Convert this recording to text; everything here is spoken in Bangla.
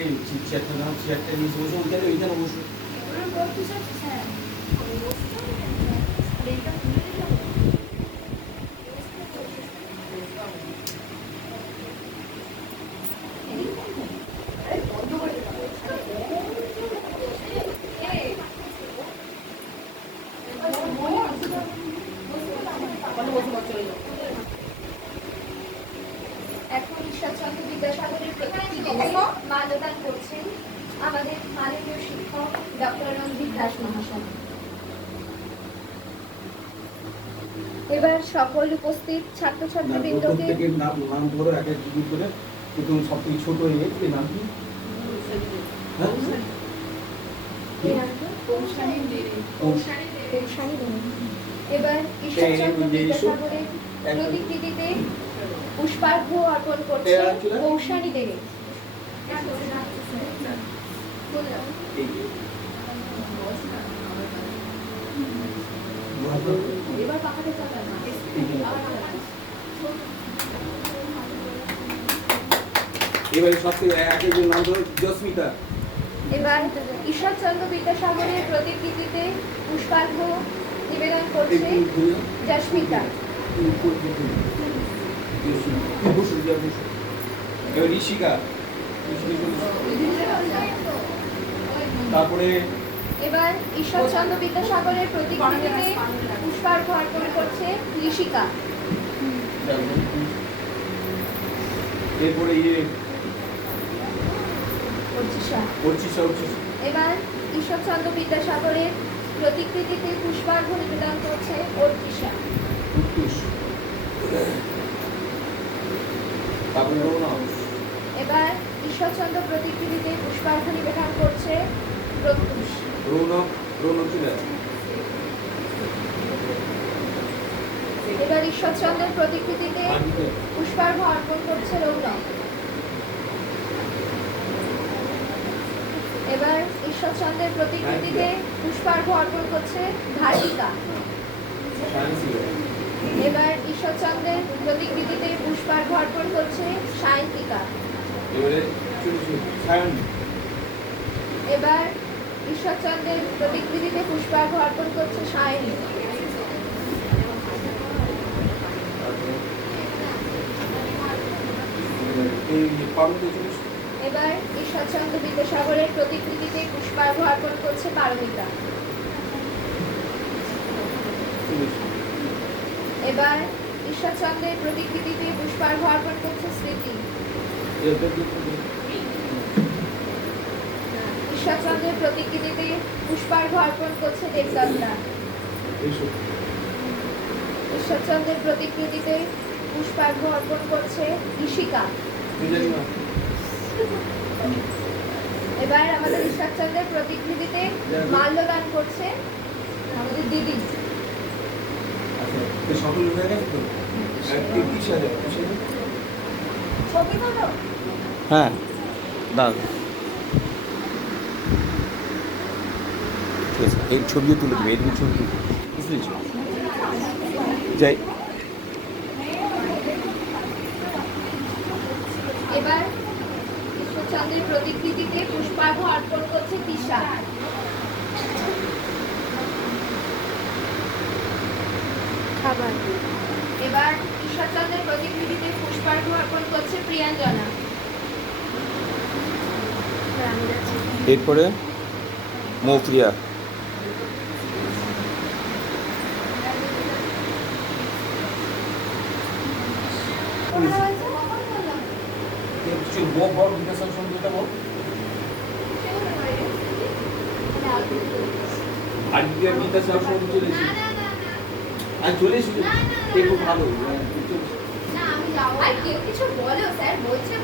এই চেয়ারটা নাও, চেয়ারটা নিয়ে বসে ওইখানে বসো। এখন ঈশ্বরচন্দ্র বিদ্যাসাগরের প্রতিকৃতিতে মাল্যদান করছেন আমাদের মাননীয় শিক্ষক ডক্টর রঞ্জিত দাস মহাশয়। এবার সকল উপস্থিত ছাত্রছাত্রীবৃন্দকে নাম ধরো এক এক দুই করে। প্রথম সবথেকে ছোট এই নাম কি? এবার ঈশ্বরচন্দ্র বিদ্যাসাগরের প্রতিকৃতিতে পুষ্পার্ঘ্য অর্পণ করছে কৌশানী দেবী। এবারে সবথেকে এক একজন নাম ধরো। জস্মিতা। এবার ঈশ্বরচন্দ্র বিদ্যাসাগরের প্রতিকৃতিতে পুষ্পার্ঘ্য নিবেদন করছে জস্মিতা। এবার ঋষিকা। তারপরে এবার ঈশ্বরচন্দ্র বিদ্যাসাগরের প্রতিকৃতিতে পুষ্পার্ঘ্য অর্পণ করছে ঋষিকা। এরপরে অর্চিষা। এবার ঈশ্বরচন্দ্র বিদ্যাসাগরের প্রতিকৃতিতে পুষ্পার্ঘ্য নিবেদন করছে অর্চিষা। এবার ঈশ্বরচন্দ্র প্রতিকৃতিতে পুষ্পার্ঘ্য নিবেদন করছে প্রত্যুষ। এবার ঈশ্বরচন্দ্রের প্রতিকৃতিতে পুষ্পার্ঘ্য অর্পণ করছে রৌনক। এবার ঈশ্বরচন্দ্রের প্রতিকৃতিতে পুষ্পার্ঘ্য অর্পণ করছে ভাসিকা। এবার ঈশ্বরচন্দ্রের প্রতিকৃতিতে পুষ্পার্ঘ্য অর্পণ করছে সায়ন্তিকা। এবার ঈশ্বরচন্দ্রের প্রতিকৃতিতে পুষ্পার্ঘ্য অর্পণ করছে সায়নী। এবার ঈশ্বরচন্দ্র বিদ্যাসাগরের প্রতিকৃতিতে পুষ্পার্ঘ্য অর্পণ করছে পারমিতা। এবার ঈশ্বরচন্দ্রের প্রতিকৃতিতে পুষ্পার্ঘ্য অর্পণ করছে স্মৃতি। ঈশ্বরচন্দ্রের প্রতিকৃতিতে পুষ্পার্ঘ্য অর্পণ করছে দেবদত্তা। ঈশ্বরচন্দ্রের প্রতিকৃতিতে পুষ্পার্ঘ্য অর্পণ করছে ঋষিকা। এবার আমাদের ঈশ্বরচন্দ্রের প্রতিকৃতিতে মাল্যদান করছে আমাদের দিদি। হ্যাঁ দাদা এই ছবিও তুলে দেবে, এরকম ছবি বুঝলি যাই। এবার ঈশ্বরচন্দ্রের প্রতিকৃতিতে পুষ্পার্ঘ্য অর্পণ করছে তিশা। এবার ঈশ্বরচন্দ্রের প্রতিকৃতিতে পুষ্পার্ঘ্য অর্পণ করছে প্রিয়াঞ্জনা। এরপরে মৌপ্রিয়া। চলে এসেছি, খুব ভালো। কেউ কিছু বলো স্যার, বলছে